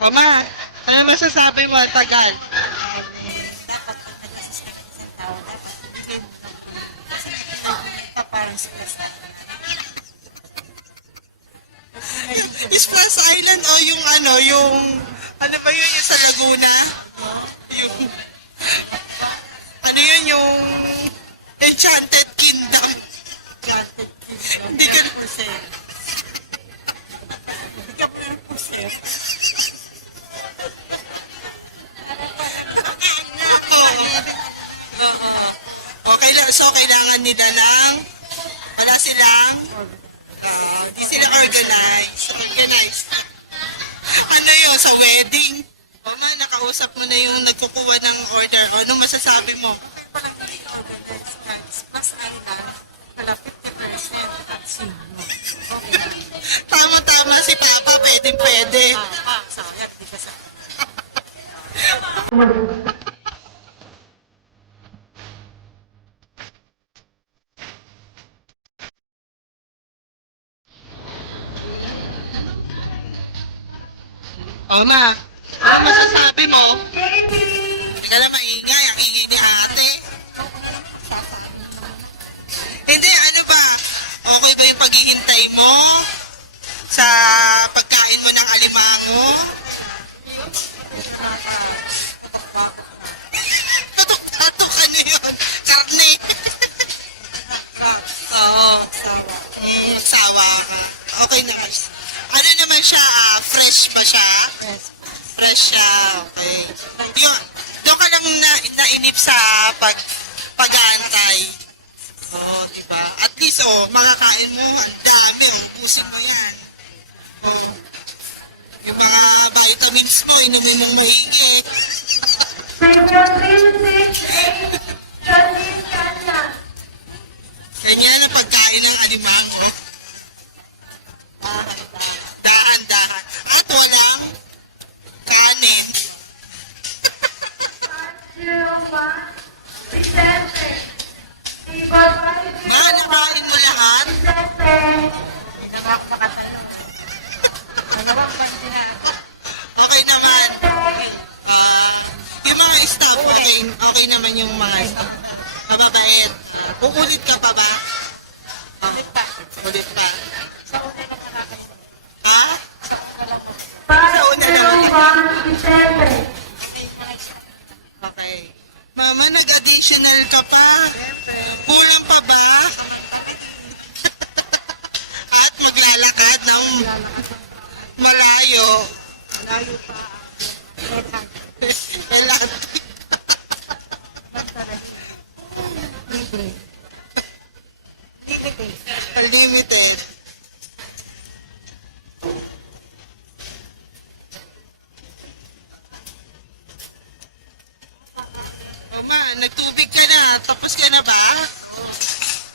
O ma, ano masasabi mo? Tagal. Dapat pag nag-assist ka ng isang tao, dapat bigay mo ng kasi ito parang stress na. Splash Island o yung ano ba yun yung sa Laguna? Yung, ano yun yung Enchanted Kingdom. Hindi ka Okay lang, so kailangan nila ng wala silang di sila organized. Ano yun, sa wedding? O ma, nakausap mo na yung nagkukuha ng order. O, ano masasabi mo? Parang hindi organized guys. Plus island, kala 50% at sino. Okay. Tama-tama si Papa, pwede. Sayang, di ka sa O ma, ano masasabi mo? Hindi ka na maingay, ang ingay ni ate. Hindi, ano ba? Okay ba yung paghihintay mo? Sa pagkain mo ng alimango? Tatok-tatok, ano yun? Karne. Oo. Nagsawa ka. Okay naman. Ano naman siya, fresh ba siya? yes. Fresh siya, okay. Doon ka lang nainip sa pag-aantay. Oo, diba? At least, makakain mo, ang dami, ang pusin mo yan. Yung mga vitamins mo, inumin mong mahigi. Ganyan ang pagkain ng alimango. Dahan-dahan. At walang kanin. Ma, nakain mo lahat? Okay naman. Yung mga staff, okay naman yung mga staff. Mababait. Uulit ka pa ba? Ulit pa. Ha? Sa una lang. Okay. Mama, nag-additional ka pa. Kulang pa ba? At maglalakad ng malayo. Malayo pa. Elat. Limited. Mama, nagtubig ka na. Tapos ka na ba?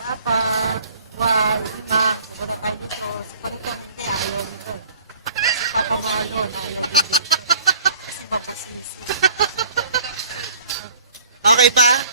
Dapat, wag na, wala tayo dito. Sa pagkat, hindi, ayaw nito. Papawalo, ayaw nito. Kasi makasis. Okay pa?